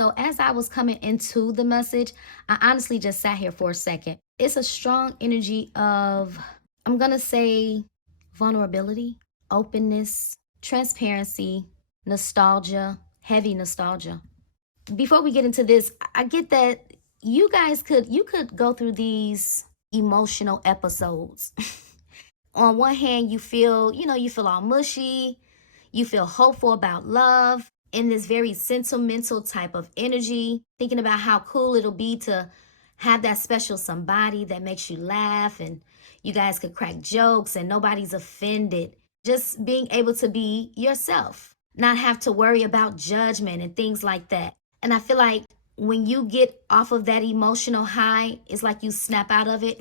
So as I was coming into the message, I honestly just sat here for a second. It's a strong energy of, I'm going to say, vulnerability, openness, transparency, nostalgia, heavy nostalgia. Before we get into this, I get that you could go through these emotional episodes. On one hand, you feel all mushy, you feel hopeful about love in this very sentimental type of energy, thinking about how cool it'll be to have that special somebody that makes you laugh and you guys could crack jokes and nobody's offended. Just being able to be yourself, not have to worry about judgment and things like that. And I feel like when you get off of that emotional high, it's like you snap out of it.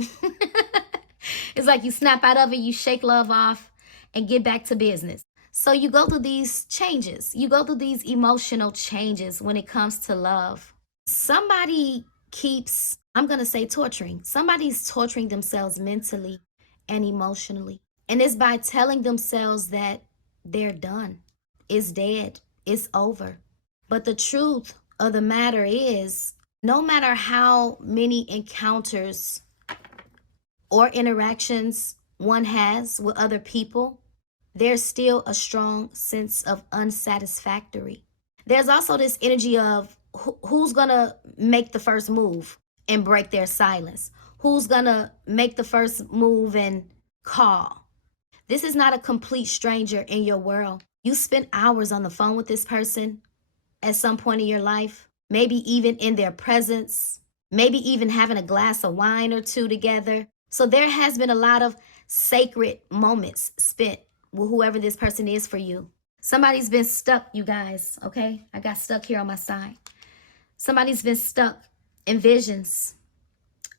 It's like you snap out of it, you shake love off and get back to business. So you go through these changes. You go through these emotional changes when it comes to love. Somebody keeps, I'm going to say, torturing. Somebody's torturing themselves mentally and emotionally. And it's by telling themselves that they're done, it's dead, it's over. But the truth of the matter is, no matter how many encounters or interactions one has with other people, there's still a strong sense of unsatisfactory. There's also this energy of who's gonna make the first move and break their silence? Who's gonna make the first move and call? This is not a complete stranger in your world. You spent hours on the phone with this person at some point in your life, maybe even in their presence, maybe even having a glass of wine or two together. So there has been a lot of sacred moments spent with whoever this person is for you. Somebody's been stuck, you guys, okay? I got stuck here on my side. Somebody's been stuck in visions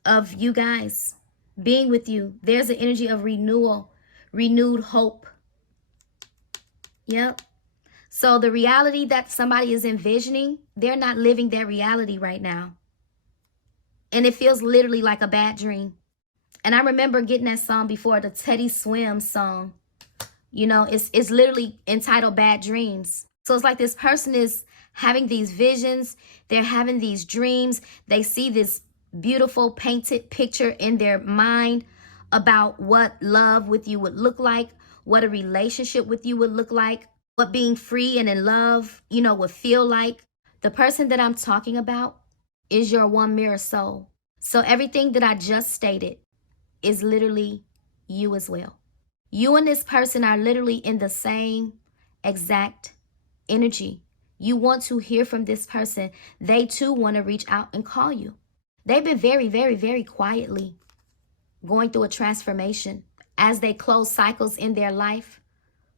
of you guys being with you. There's an energy of renewal, renewed hope. Yep. So the reality that somebody is envisioning, they're not living their reality right now. And it feels literally like a bad dream. And I remember getting that song before, the Teddy Swims song. You know, it's literally entitled Bad Dreams. So it's like this person is having these visions. They're having these dreams. They see this beautiful painted picture in their mind about what love with you would look like, what a relationship with you would look like, what being free and in love, would feel like. The person that I'm talking about is your one mirror soul. So everything that I just stated is literally you as well. You and this person are literally in the same exact energy. You want to hear from this person. They too want to reach out and call you. They've been very, very, very quietly going through a transformation as they close cycles in their life.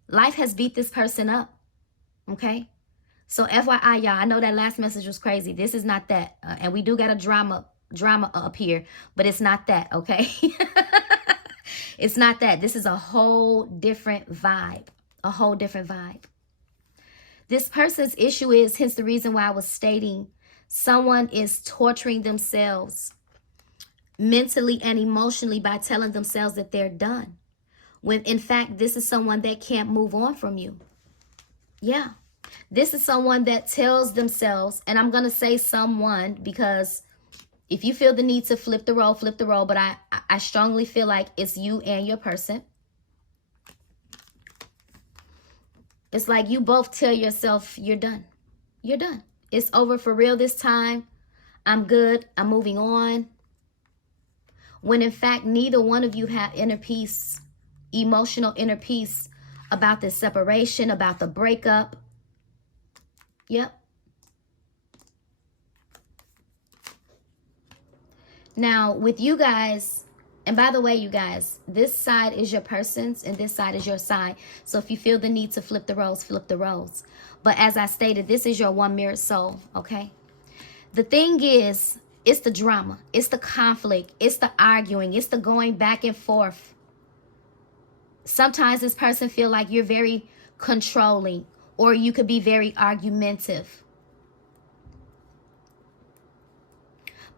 Life has beat this person up, okay? So FYI, y'all, I know that last message was crazy. This is not that. And we do got a drama up here, but it's not that, okay? It's not that. This is a whole different vibe. A whole different vibe. This person's issue is, hence the reason why I was stating, someone is torturing themselves mentally and emotionally by telling themselves that they're done. When in fact, this is someone that can't move on from you. Yeah. This is someone that tells themselves, and I'm going to say someone because if you feel the need to flip the role, but I strongly feel like it's you and your person. It's like you both tell yourself you're done. You're done. It's over for real this time. I'm good. I'm moving on. When in fact, neither one of you have inner peace, emotional inner peace about the separation, about the breakup. Yep. Now, with you guys, and by the way, you guys, this side is your person's and this side is your side. So if you feel the need to flip the roles, flip the roles. But as I stated, this is your one mirrored soul, okay? The thing is, it's the drama. It's the conflict. It's the arguing. It's the going back and forth. Sometimes this person feel like you're very controlling, or you could be very argumentative.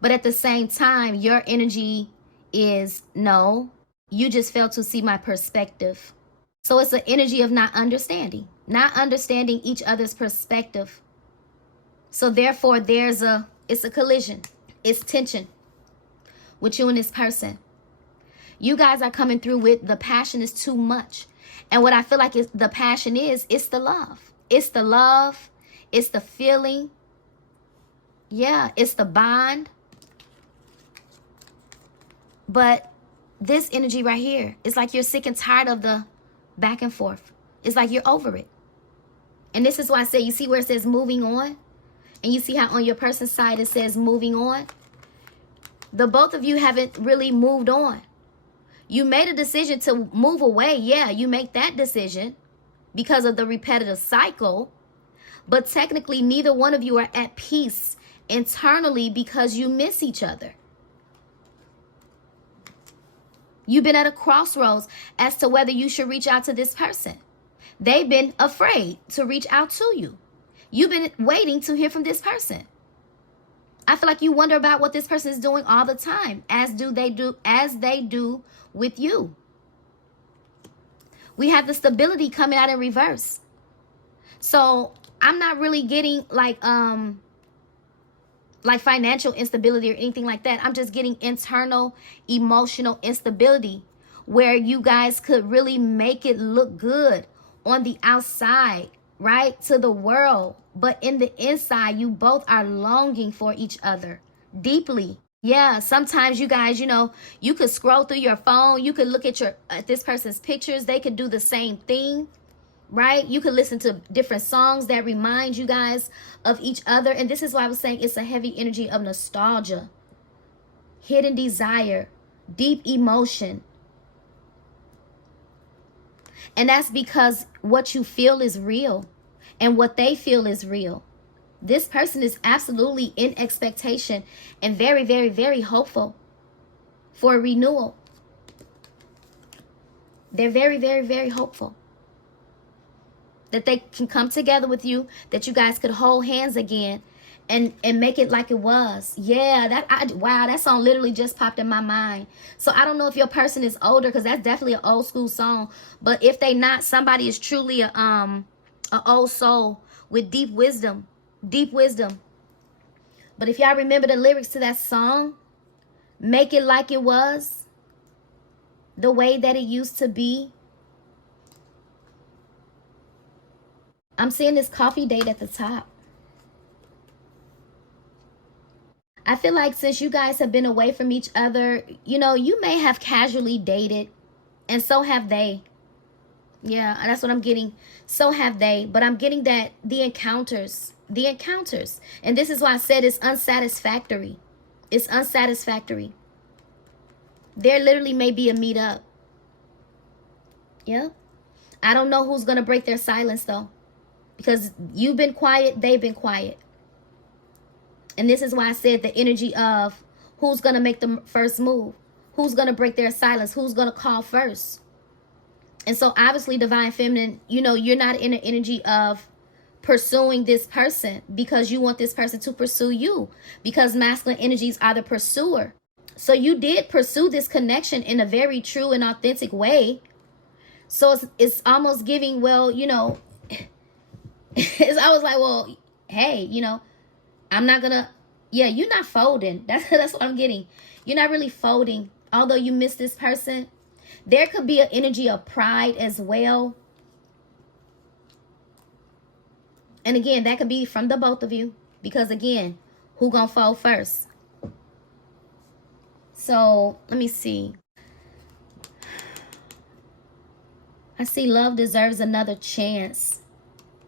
But at the same time, your energy is, no, you just failed to see my perspective. So it's an energy of not understanding each other's perspective. So therefore, it's a collision. It's tension with you and this person. You guys are coming through with the passion is too much. And what I feel like the passion is, it's the love. It's the love. It's the feeling. Yeah, it's the bond. But this energy right here, it's like you're sick and tired of the back and forth. It's like you're over it. And this is why I say, you see where it says moving on? And you see how on your person's side it says moving on? The both of you haven't really moved on. You made a decision to move away. Yeah, you make that decision because of the repetitive cycle. But technically, neither one of you are at peace internally because you miss each other. You've been at a crossroads as to whether you should reach out to this person. They've been afraid to reach out to you. You've been waiting to hear from this person. I feel like you wonder about what this person is doing all the time, as they do with you. We have the stability coming out in reverse. So I'm not really getting like financial instability or anything like that. I'm just getting internal emotional instability where you guys could really make it look good on the outside, right, to the world. But in the inside, you both are longing for each other deeply. Yeah, sometimes you guys, you could scroll through your phone. You could look at this person's pictures. They could do the same thing, right? You could listen to different songs that remind you guys of each other. And this is why I was saying it's a heavy energy of nostalgia, hidden desire, deep emotion. And that's because what you feel is real and what they feel is real. This person is absolutely in expectation and very, very, very hopeful for a renewal. They're very, very, very hopeful that they can come together with you, that you guys could hold hands again and make it like it was. Yeah, wow, that song literally just popped in my mind. So I don't know if your person is older, because that's definitely an old school song. But if they not, somebody is truly a old soul with deep wisdom. Deep wisdom. But if y'all remember the lyrics to that song, make it like it was, the way that it used to be. I'm seeing this coffee date at the top. I feel like since you guys have been away from each other, you may have casually dated, and so have they. Yeah, that's what I'm getting. So have they. But I'm getting that the encounters. And this is why I said it's unsatisfactory. It's unsatisfactory. There literally may be a meetup. Yeah. I don't know who's going to break their silence, though. Because you've been quiet, they've been quiet. And this is why I said the energy of who's going to make the first move. Who's going to break their silence? Who's going to call first? And so obviously, Divine Feminine, you're not in the energy of pursuing this person because you want this person to pursue you. Because masculine energies are the pursuer. So you did pursue this connection in a very true and authentic way. So it's almost giving, well, it's always like, well, hey, I'm not gonna, you're not folding. That's what I'm getting. You're not really folding. Although you miss this person, there could be an energy of pride as well. And again, that could be from the both of you. Because again, who gonna fold first? So let me see. I see love deserves another chance.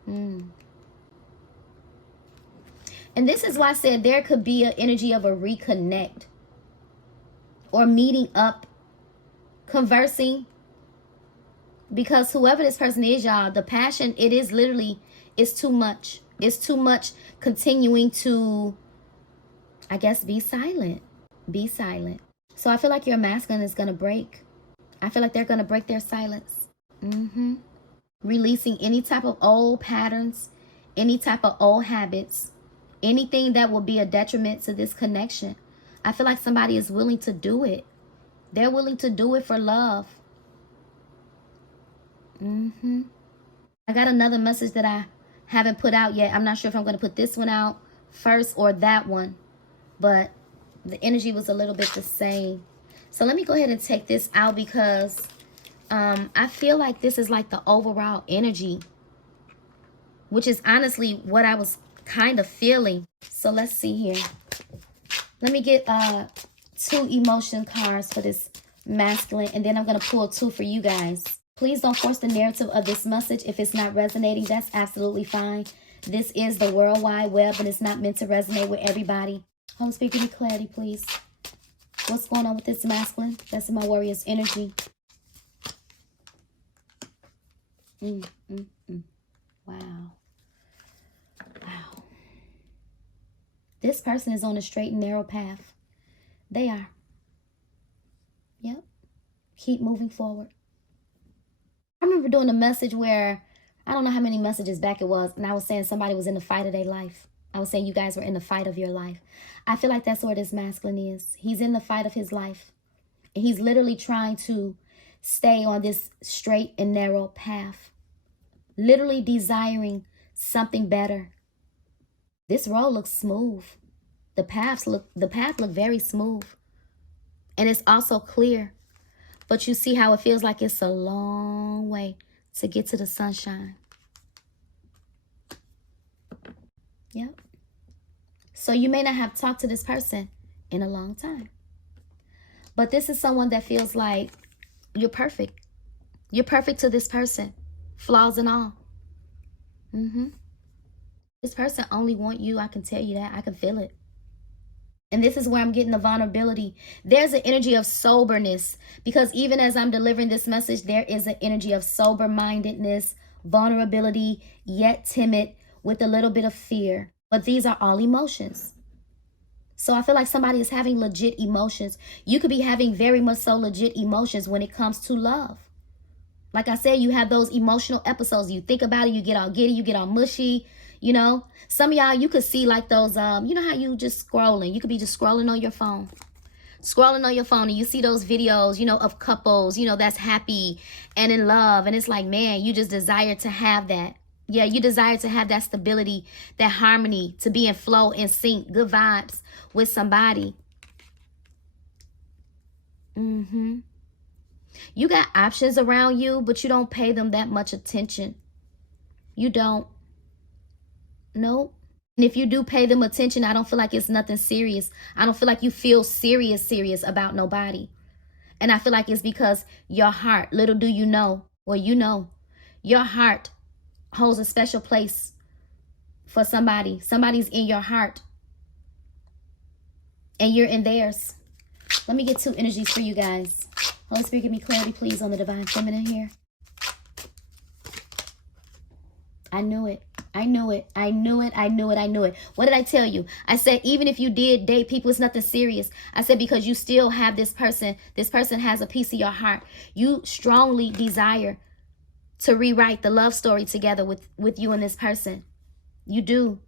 And this is why I said there could be an energy of a reconnect or meeting up, conversing. Because whoever this person is, y'all, the passion, it is literally, it's too much. It's too much continuing to, I guess, be silent. Be silent. So I feel like your masculine is going to break. I feel like they're going to break their silence. Releasing any type of old patterns, any type of old habits, anything that will be a detriment to this connection. I feel like somebody is willing to do it. They're willing to do it for love. I got another message that I haven't put out yet. I'm not sure if I'm going to put this one out first or that one, but the energy was a little bit the same. So let me go ahead and take this out because I feel like this is like the overall energy, which is honestly what I was kind of feeling. So let's see here. Let me get 2 emotion cards for this masculine, and then I'm going to pull 2 for you guys. Please don't force the narrative of this message. If it's not resonating, that's absolutely fine. This is the World Wide Web, and it's not meant to resonate with everybody. Holy Spirit, give me clarity, please. What's going on with this masculine? That's in my warrior's energy. Wow. Wow. This person is on a straight and narrow path. They are. Yep. Keep moving forward. I remember doing a message where, I don't know how many messages back it was, and I was saying somebody was in the fight of their life. I was saying you guys were in the fight of your life. I feel like that's where this masculine is. He's in the fight of his life. And he's literally trying to stay on this straight and narrow path. Literally desiring something better. This road looks smooth. The path look very smooth. And it's also clear. But you see how it feels like it's a long way to get to the sunshine. Yep. So you may not have talked to this person in a long time. But this is someone that feels like you're perfect. You're perfect to this person. Flaws and all. This person only want you. I can tell you that. I can feel it. And this is where I'm getting the vulnerability. There's an energy of soberness. Because even as I'm delivering this message, there is an energy of sober-mindedness, vulnerability, yet timid, with a little bit of fear. But these are all emotions. So I feel like somebody is having legit emotions. You could be having very much so legit emotions when it comes to love. Like I said, you have those emotional episodes. You think about it, you get all giddy, you get all mushy, you know. Some of y'all, you could see like those, you know how you just scrolling. You could be just scrolling on your phone. Scrolling on your phone and you see those videos, you know, of couples, you know, that's happy and in love. And it's like, man, you just desire to have that. Yeah, you desire to have that stability, that harmony, to be in flow, in sync, good vibes with somebody. You got options around you, but you don't pay them that much attention. You don't. Nope. And if you do pay them attention, I don't feel like it's nothing serious. I don't feel like you feel serious about nobody. And I feel like it's because your heart, little do you know, well, you know, your heart holds a special place for somebody. Somebody's in your heart. And you're in theirs. Let me get 2 energies for you guys. Holy Spirit, give me clarity, please, on the divine feminine here. I knew it. I knew it. I knew it. I knew it. I knew it. What did I tell you? I said, even if you did date people, it's nothing serious. I said, because you still have this person. This person has a piece of your heart. You strongly desire to rewrite the love story together with you and this person. You do.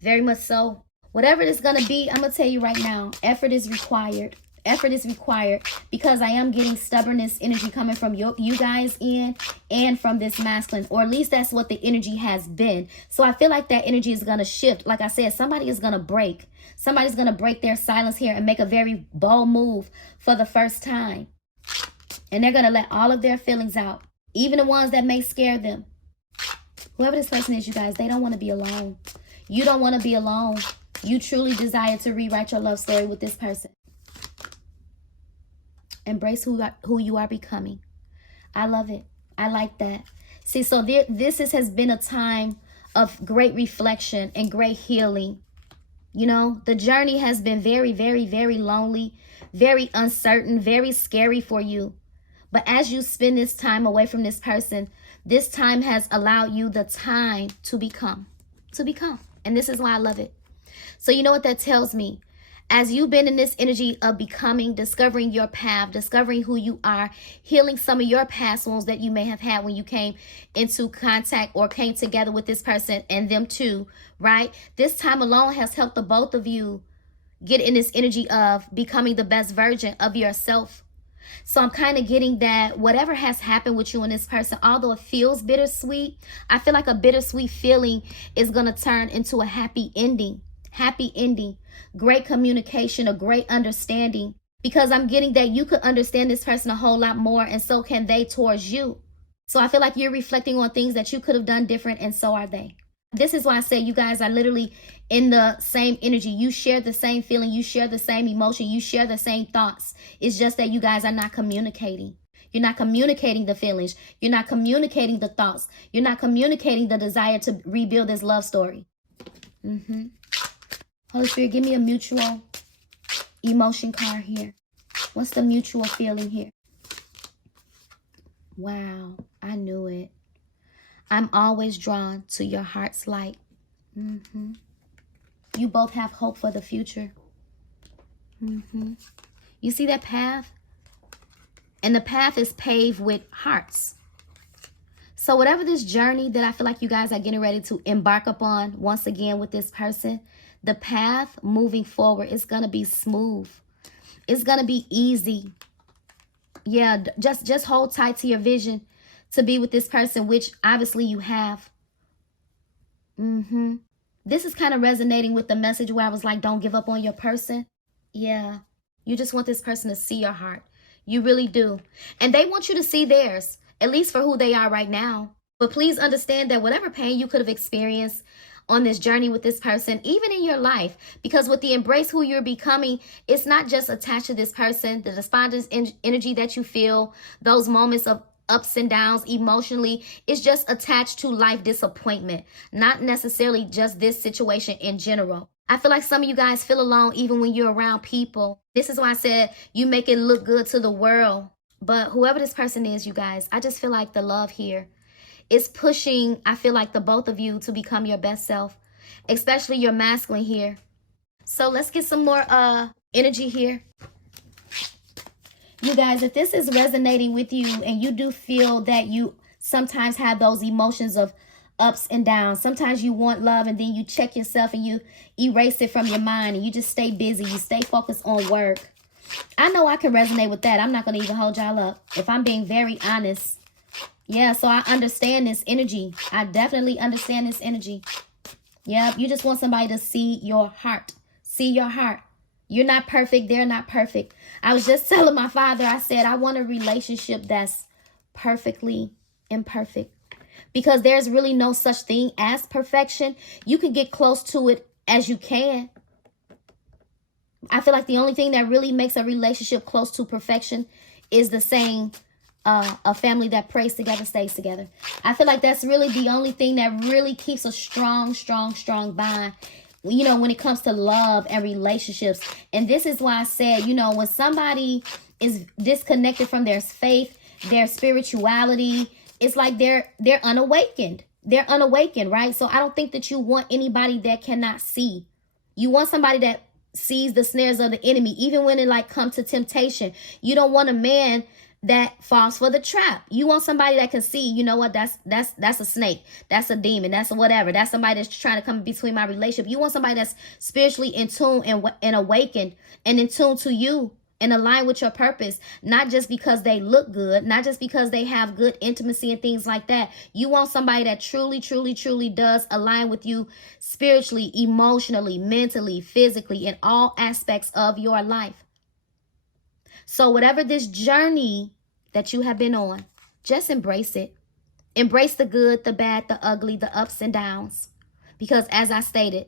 Very much so. Whatever it's going to be, I'm going to tell you right now, effort is required. Effort is required because I am getting stubbornness energy coming from you guys in and from this masculine, or at least that's what the energy has been. So I feel like that energy is going to shift. Like I said, somebody is going to break. Somebody's going to break their silence here and make a very bold move for the first time. And they're going to let all of their feelings out, even the ones that may scare them. Whoever this person is, you guys, they don't want to be alone. You don't want to be alone. You truly desire to rewrite your love story with this person. Embrace who you are becoming. I love it. I like that. See, so this has been a time of great reflection and great healing. You know, the journey has been very, very, very lonely, very uncertain, very scary for you. But as you spend this time away from this person, this time has allowed you the time to become. And this is why I love it. So you know what that tells me? As you've been in this energy of becoming, discovering your path, discovering who you are, healing some of your past wounds that you may have had when you came into contact or came together with this person and them too, right? This time alone has helped the both of you get in this energy of becoming the best version of yourself. So I'm kind of getting that whatever has happened with you and this person, although it feels bittersweet, I feel like a bittersweet feeling is going to turn into a happy ending. happy ending, great communication, a great understanding. Because I'm getting that you could understand this person a whole lot more, and so can they towards you. So I feel like you're reflecting on things that you could have done different, and so are they. This is why I say you guys are literally in the same energy. You share the same feeling. You share the same emotion. You share the same thoughts. It's just that you guys are not communicating. You're not communicating the feelings. You're not communicating the thoughts. You're not communicating the desire to rebuild this love story. Holy Spirit, give me a mutual emotion card here. What's the mutual feeling here? Wow, I knew it. I'm always drawn to your heart's light. You both have hope for the future. You see that path? And the path is paved with hearts. So whatever this journey that I feel like you guys are getting ready to embark upon once again with this person, the path moving forward is going to be smooth. It's going to be easy. Yeah, just hold tight to your vision to be with this person, which obviously you have. This is kind of resonating with the message where I was like, don't give up on your person. Yeah, you just want this person to see your heart. You really do. And they want you to see theirs, at least for who they are right now. But please understand that whatever pain you could have experienced on this journey with this person, even in your life, because with the embrace who you're becoming, it's not just attached to this person, the despondent energy that you feel, those moments of ups and downs emotionally, it's just attached to life disappointment, not necessarily just this situation in general. I feel like some of you guys feel alone even when you're around people. This is why I said you make it look good to the world. But whoever this person is, you guys, I just feel like the love here is pushing, I feel like, the both of you to become your best self, especially your masculine here. So let's get some more energy here. You guys, if this is resonating with you and you do feel that you sometimes have those emotions of ups and downs, sometimes you want love and then you check yourself and you erase it from your mind and you just stay busy, you stay focused on work. I know I can resonate with that. I'm not going to even hold y'all up if I'm being very honest. Yeah, so I understand this energy. I definitely understand this energy. Yep, you just want somebody to see your heart. See your heart. You're not perfect. They're not perfect. I was just telling my father, I said, I want a relationship that's perfectly imperfect. Because there's really no such thing as perfection. You can get close to it as you can. I feel like the only thing that really makes a relationship close to perfection is the saying, a family that prays together stays together. I feel like that's really the only thing that really keeps a strong bond, you know, when it comes to love and relationships. And this is why I said, you know, when somebody is disconnected from their faith, their spirituality, it's like they're unawakened. They're unawakened, right? So I don't think that you want anybody that cannot see. You want somebody that sees the snares of the enemy, even when it like comes to temptation. You don't want a man that falls for the trap. You want somebody that can see, you know what, that's a snake, that's a demon, that's a whatever, that's somebody that's trying to come between my relationship. You want somebody that's spiritually in tune and awakened and in tune to you and align with your purpose, not just because they look good, not just because they have good intimacy and things like that. You want somebody that truly does align with you spiritually, emotionally, mentally, physically, in all aspects of your life. So whatever this journey that you have been on, just embrace it. Embrace the good, the bad, the ugly, the ups and downs. Because as I stated,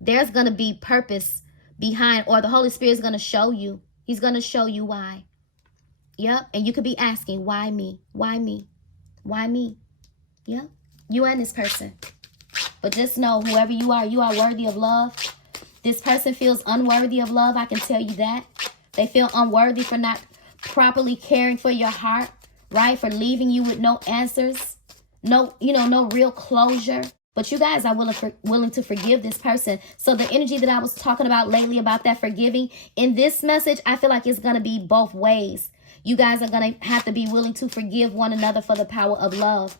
there's going to be purpose behind, or the Holy Spirit is going to show you. He's going to show you why. Yep. And you could be asking, why me? Why me? Why me? Yep. You and this person. But just know, whoever you are worthy of love. This person feels unworthy of love. I can tell you that. They feel unworthy for not properly caring for your heart, right? For leaving you with no answers, no real closure. But you guys are willing to forgive this person. So the energy that I was talking about lately about that forgiving, in this message, I feel like it's going to be both ways. You guys are going to have to be willing to forgive one another for the power of love.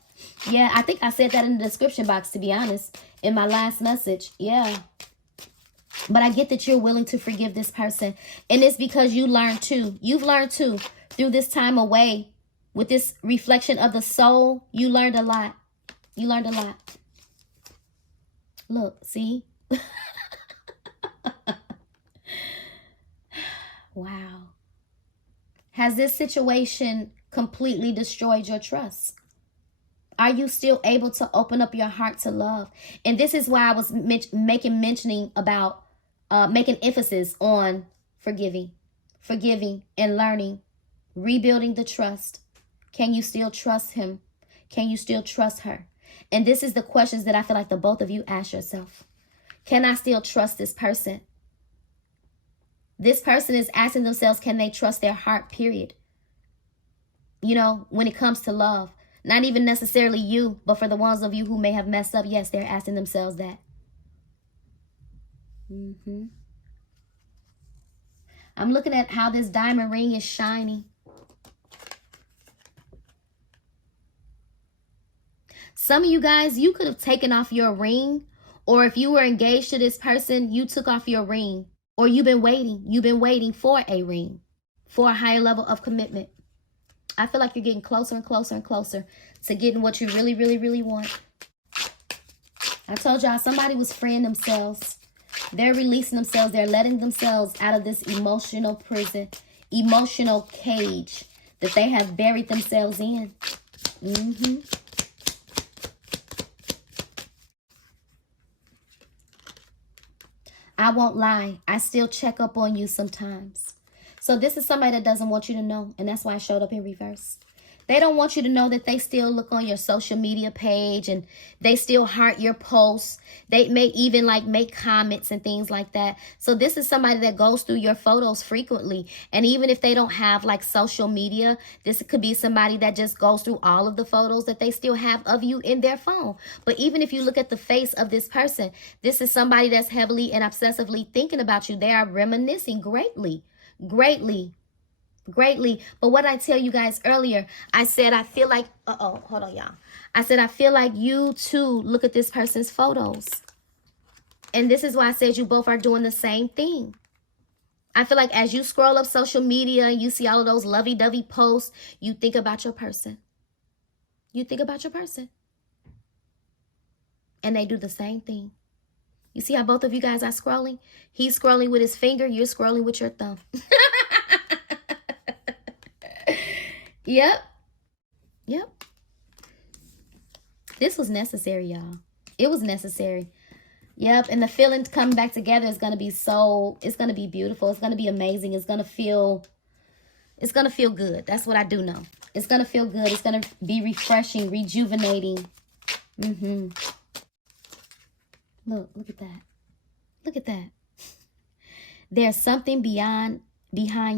Yeah, I think I said that in the description box, to be honest, in my last message. Yeah. But I get that you're willing to forgive this person. And it's because you learned too. You've learned too. Through this time away, with this reflection of the soul, you learned a lot. You learned a lot. Look, see? Wow. Has this situation completely destroyed your trust? Are you still able to open up your heart to love? And this is why I was making emphasis on forgiving and learning, rebuilding the trust. Can you still trust him? Can you still trust her? And this is the questions that I feel like the both of you ask yourself. Can I still trust this person? This person is asking themselves, can they trust their heart, period? You know, when it comes to love. Not even necessarily you, but for the ones of you who may have messed up, yes, they're asking themselves that. I'm looking at how this diamond ring is shining. Some of you guys, you could have taken off your ring, or if you were engaged to this person, you took off your ring, or you've been waiting for a ring, for a higher level of commitment. I feel like you're getting closer and closer and closer to getting what you really, really, really want. I told y'all somebody was freeing themselves. They're releasing themselves. They're letting themselves out of this emotional prison, emotional cage that they have buried themselves in. I won't lie. I still check up on you sometimes. So this is somebody that doesn't want you to know. And that's why I showed up in reverse. They don't want you to know that they still look on your social media page and they still heart your posts. They may even like make comments and things like that. So this is somebody that goes through your photos frequently. And even if they don't have like social media, this could be somebody that just goes through all of the photos that they still have of you in their phone. But even if you look at the face of this person, this is somebody that's heavily and obsessively thinking about you. They are reminiscing greatly. But what I tell you guys earlier, I said I feel like, hold on y'all. I said I feel like you too look at this person's photos. And this is why I said you both are doing the same thing. I feel like as you scroll up social media and you see all of those lovey-dovey posts, you think about your person. You think about your person. And they do the same thing. You see how both of you guys are scrolling? He's scrolling with his finger, you're scrolling with your thumb. Yep. This was necessary, y'all. It was necessary. Yep. And the feelings coming back together is going to be it's going to be beautiful. It's going to be amazing. It's going to feel good. That's what I do know. It's going to feel good. It's going to be refreshing, rejuvenating. Look at that. Look at that. There's something behind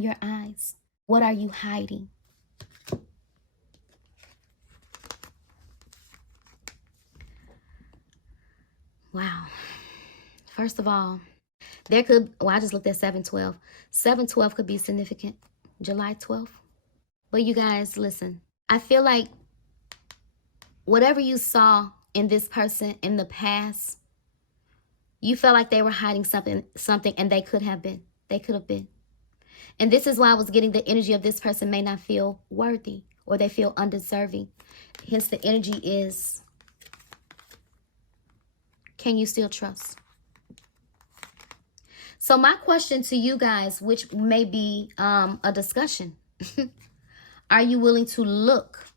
your eyes. What are you hiding? Wow. First of all, I just looked at 7/12. 7/12 could be significant. July 12th. But you guys, listen. I feel like whatever you saw in this person in the past, you felt like they were hiding something, and they could have been. They could have been. And this is why I was getting the energy of this person may not feel worthy or they feel undeserving. Hence the energy is, can you still trust? So my question to you guys, which may be a discussion, are you willing to look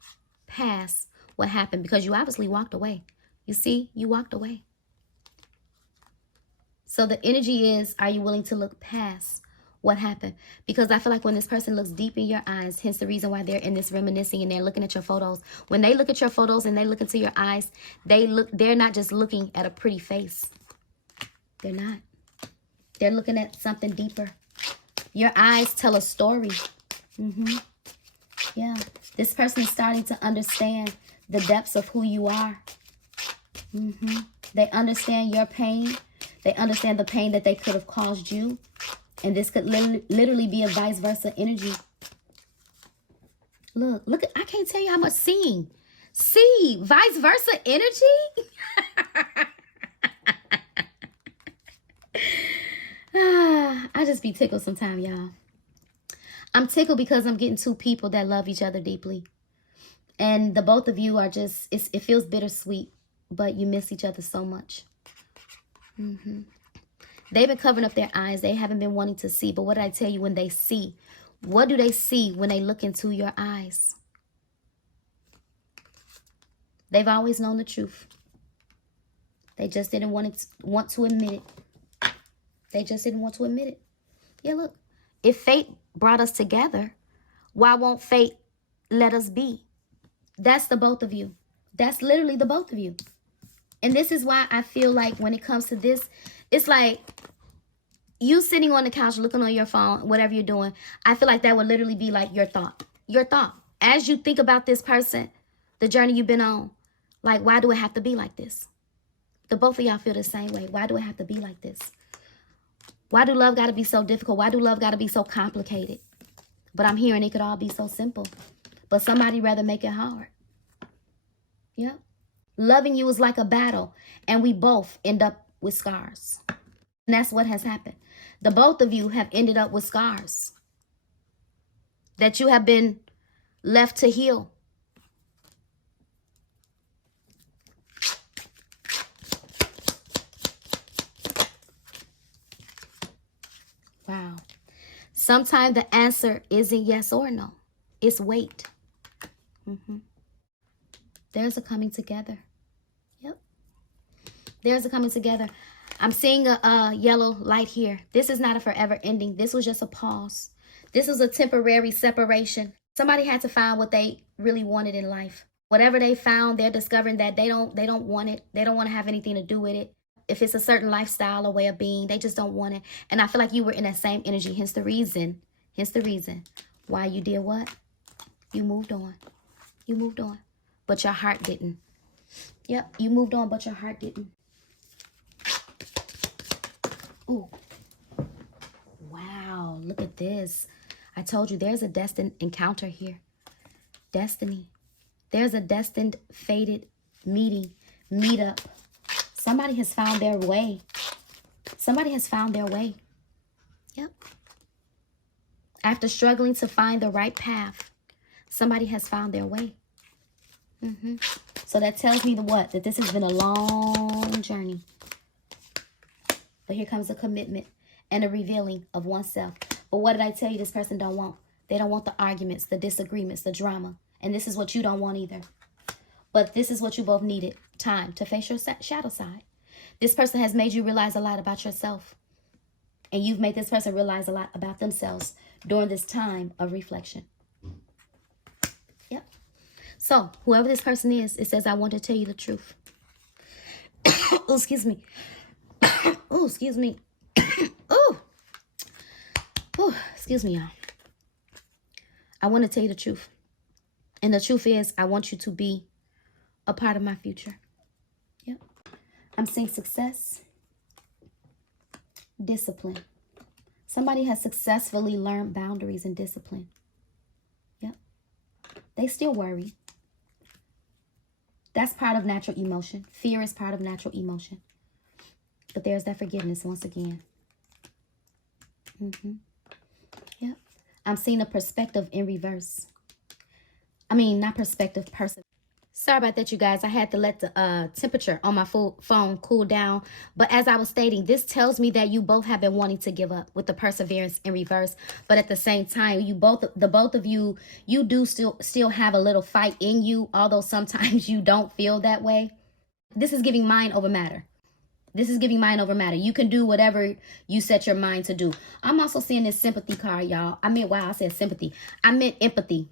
past what happened? Because you obviously walked away. You see, you walked away. So the energy is, are you willing to look past what happened? Because I feel like when this person looks deep in your eyes, hence the reason why they're in this reminiscing and they're looking at your photos. When they look at your photos and they look into your eyes, they're not just looking at a pretty face. They're not. They're looking at something deeper. Your eyes tell a story. Yeah. This person is starting to understand the depths of who you are. They understand your pain. They understand the pain that they could have caused you. And this could literally be a vice versa energy. Look, I can't tell you how much seeing. See, vice versa energy? I just be tickled sometimes, y'all. I'm tickled because I'm getting two people that love each other deeply. And the both of you are just, it feels bittersweet, but you miss each other so much. They've been covering up their eyes. They haven't been wanting to see. But what did I tell you when they see? What do they see when they look into your eyes? They've always known the truth. They just didn't want to admit it. They just didn't want to admit it. Yeah, look. If fate brought us together, why won't fate let us be? That's the both of you. That's literally the both of you. And this is why I feel like when it comes to this, it's like you sitting on the couch looking on your phone, whatever you're doing. I feel like that would literally be like your thought. Your thought. As you think about this person, the journey you've been on, like, why do it have to be like this? The both of y'all feel the same way. Why do it have to be like this? Why do love got to be so difficult? Why do love got to be so complicated? But I'm hearing it could all be so simple. But somebody rather make it hard. Yeah. Loving you is like a battle. And we both end up with scars. And that's what has happened. The both of you have ended up with scars that you have been left to heal. Wow. Sometimes the answer isn't yes or no. It's wait. There's a coming together. Yep. There's a coming together. I'm seeing a yellow light here. This is not a forever ending. This was just a pause. This was a temporary separation. Somebody had to find what they really wanted in life. Whatever they found, they're discovering that they don't want it. They don't want to have anything to do with it. If it's a certain lifestyle or way of being, they just don't want it. And I feel like you were in that same energy. Hence the reason why you did what? You moved on. You moved on. But your heart didn't. Yep, you moved on, but your heart didn't. Ooh. Wow, look at this. I told you there's a destined encounter here. Destiny. There's a destined, fated meetup. Somebody has found their way. Somebody has found their way. Yep. After struggling to find the right path, somebody has found their way. So that tells me that this has been a long journey. But here comes a commitment and a revealing of oneself. But what did I tell you this person don't want? They don't want the arguments, the disagreements, the drama. And this is what you don't want either. But this is what you both needed. Time to face your shadow side. This person has made you realize a lot about yourself. And you've made this person realize a lot about themselves during this time of reflection. Yep. So, whoever this person is, it says, I want to tell you the truth. Oh, excuse me. Oh, excuse me. Oh. Oh, excuse me, y'all. I want to tell you the truth. And the truth is, I want you to be a part of my future. Yep. I'm seeing success. Discipline. Somebody has successfully learned boundaries and discipline. Yep. They still worry. That's part of natural emotion. Fear is part of natural emotion. But there's that forgiveness once again. Yep. I'm seeing a perspective in reverse. I mean, not perspective, person. Sorry about that, you guys. I had to let the temperature on my phone cool down. But as I was stating, this tells me that you both have been wanting to give up with the perseverance in reverse. But at the same time, the both of you, you do still have a little fight in you, although sometimes you don't feel that way. This is giving mind over matter. This is giving mind over matter. You can do whatever you set your mind to do. I'm also seeing this sympathy card, y'all. I said sympathy. I meant empathy.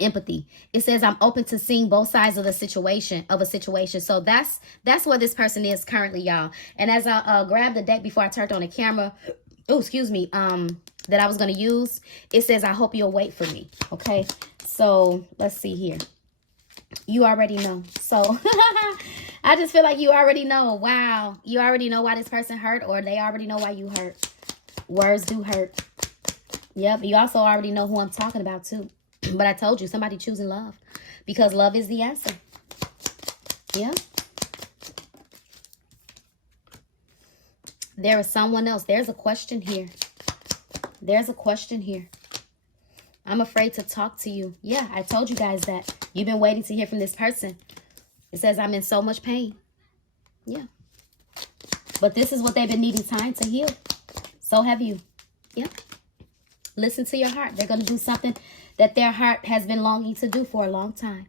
Empathy. It says I'm open to seeing both sides of a situation. So that's where this person is currently, y'all. And as I grabbed the deck before I turned on the camera, that I was going to use, it says I hope you'll wait for me. Okay, so let's see here. You already know. So I just feel like you already know. Wow, you already know why this person hurt, or they already know why you hurt. Words do hurt. Yep, you also already know who I'm talking about too. But I told you, somebody choosing love, because love is the answer. Yeah. There is someone else. There's a question here. There's a question here. I'm afraid to talk to you. Yeah, I told you guys that. You've been waiting to hear from this person. It says I'm in so much pain. Yeah. But this is what they've been needing time to heal. So have you. Yep. Listen to your heart. They're going to do something that their heart has been longing to do for a long time.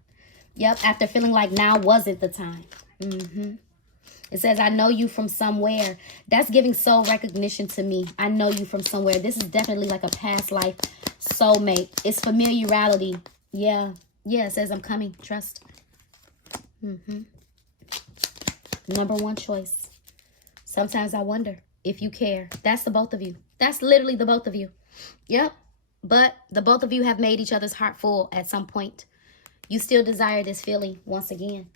Yep. After feeling like now wasn't the time. It says, I know you from somewhere. That's giving soul recognition to me. I know you from somewhere. This is definitely like a past life soulmate. It's familiarity. Yeah. Yeah, it says I'm coming. Trust. Number one choice. Sometimes I wonder if you care. That's the both of you. That's literally the both of you. Yep. But the both of you have made each other's heart full at some point. You still desire this feeling once again.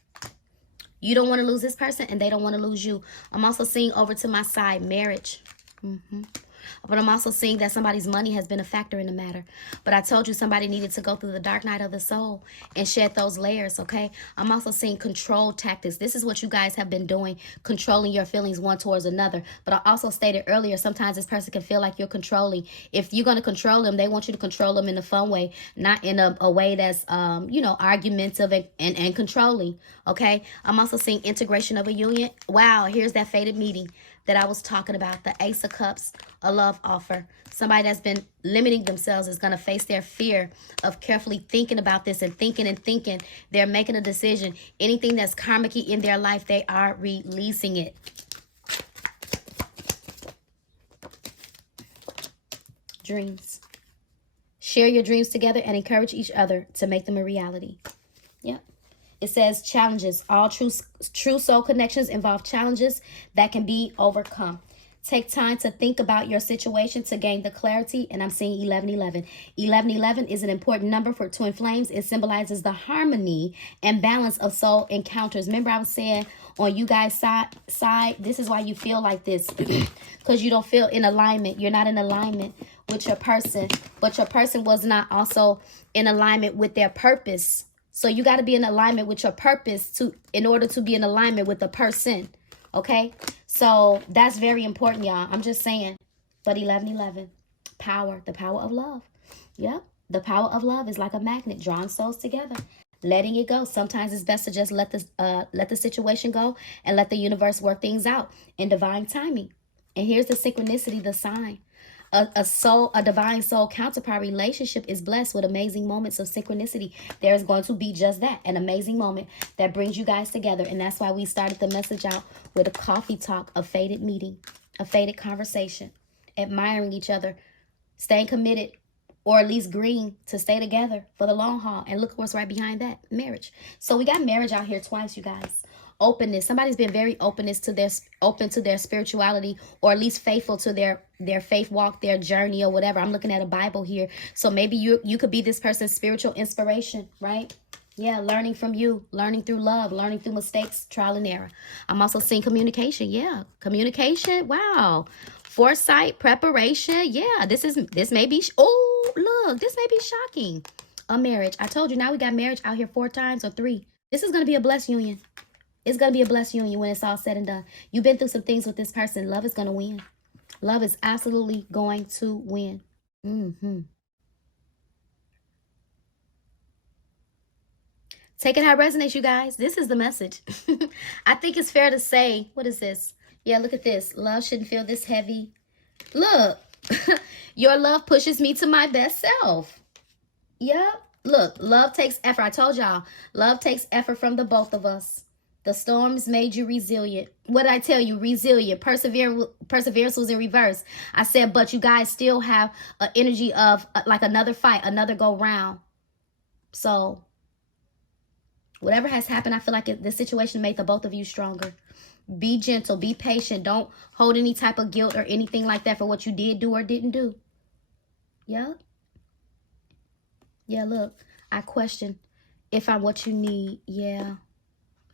You don't want to lose this person and they don't want to lose you. I'm also seeing over to my side, marriage. But I'm also seeing that somebody's money has been a factor in the matter. But I told you somebody needed to go through the dark night of the soul and shed those layers, okay? I'm also seeing control tactics. This is what you guys have been doing, controlling your feelings one towards another. But I also stated earlier, sometimes this person can feel like you're controlling. If you're going to control them, they want you to control them in a fun way, not in a way that's, you know, argumentative and controlling, okay? I'm also seeing integration of a union. Wow, here's that fated meeting that I was talking about, the Ace of Cups, a love offer. Somebody that's been limiting themselves is going to face their fear of carefully thinking about this and thinking. They're making a decision. Anything that's karmic in their life, they are releasing it. Dreams. Share your dreams together and encourage each other to make them a reality. Yep. It says challenges. All true soul connections involve challenges that can be overcome. Take time to think about your situation to gain the clarity. And I'm seeing 1111. 1111 is an important number for twin flames. It symbolizes the harmony and balance of soul encounters. Remember I was saying on you guys' side, this is why you feel like this. Because you don't feel in alignment. You're not in alignment with your person. But your person was not also in alignment with their purpose. So you got to be in alignment with your purpose in order to be in alignment with the person. Okay. So that's very important, y'all. I'm just saying. But 1111, power, the power of love. Yep. The power of love is like a magnet drawing souls together, letting it go. Sometimes it's best to just let the situation go and let the universe work things out in divine timing. And here's the synchronicity, the sign. A divine soul counterpart relationship is blessed with amazing moments of synchronicity. There is going to be just that, an amazing moment that brings you guys together. And that's why we started the message out with a coffee talk, a fated meeting, a fated conversation, admiring each other, staying committed, or at least agreeing to stay together for the long haul. And look what's right behind that, marriage. So we got marriage out here twice, you guys. Openness. Somebody's been very open to their spirituality, or at least faithful to their faith walk, their journey, or whatever. I'm looking at a Bible here. So maybe you could be this person's spiritual inspiration, right? Yeah, learning from you, learning through love, learning through mistakes, trial and error. I'm also seeing communication. Yeah, communication. Wow. Foresight, preparation. Yeah, this may be, oh, look, this may be shocking. A marriage. I told you, now we got marriage out here 4 times or 3. This is going to be a blessed union. It's going to be a blessed union when it's all said and done. You've been through some things with this person. Love is going to win. Love is absolutely going to win. Take it how it resonates, you guys. This is the message. I think it's fair to say, what is this? Yeah, look at this. Love shouldn't feel this heavy. Look, your love pushes me to my best self. Yeah, look, love takes effort. I told y'all, love takes effort from the both of us. The storms made you resilient. What did I tell you? Resilient. Perseverance was in reverse. I said, but you guys still have an energy of like another fight, another go round. So whatever has happened, I feel like the situation made the both of you stronger. Be gentle. Be patient. Don't hold any type of guilt or anything like that for what you did do or didn't do. Yeah. Yeah, look. I question if I'm what you need. Yeah.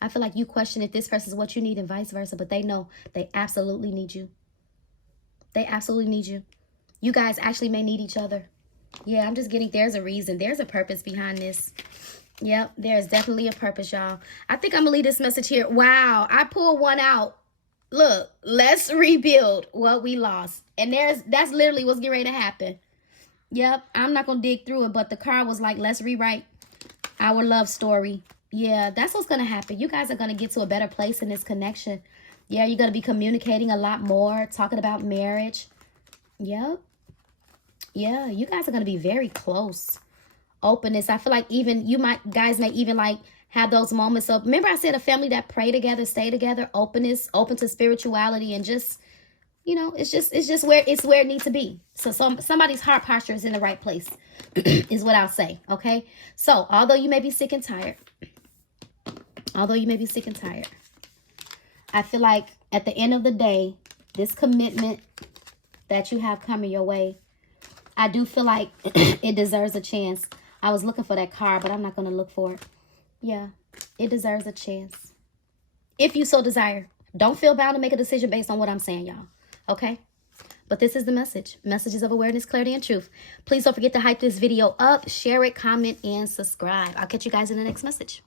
I feel like you question if this person is what you need and vice versa, but they know they absolutely need you. They absolutely need you. You guys actually may need each other. Yeah, I'm just getting, there's a reason. There's a purpose behind this. Yep, there's definitely a purpose, y'all. I think I'm going to leave this message here. Wow, I pulled one out. Look, let's rebuild what we lost. And that's literally what's getting ready to happen. Yep, I'm not going to dig through it, but the card was like, let's rewrite our love story. Yeah, that's what's going to happen. You guys are going to get to a better place in this connection. Yeah, you're going to be communicating a lot more, talking about marriage. Yep. Yeah, you guys are going to be very close. Openness. I feel like even you guys may even like have those moments of, remember I said a family that pray together, stay together, openness, open to spirituality, and just, you know, it's just where it needs to be. So somebody's heart posture is in the right place is what I'll say. Okay. So although you may be sick and tired, I feel like at the end of the day, this commitment that you have coming your way, I do feel like it deserves a chance. I was looking for that card, but I'm not going to look for it. Yeah, it deserves a chance. If you so desire. Don't feel bound to make a decision based on what I'm saying, y'all. Okay? But this is the message. Messages of awareness, clarity, and truth. Please don't forget to hype this video up, share it, comment, and subscribe. I'll catch you guys in the next message.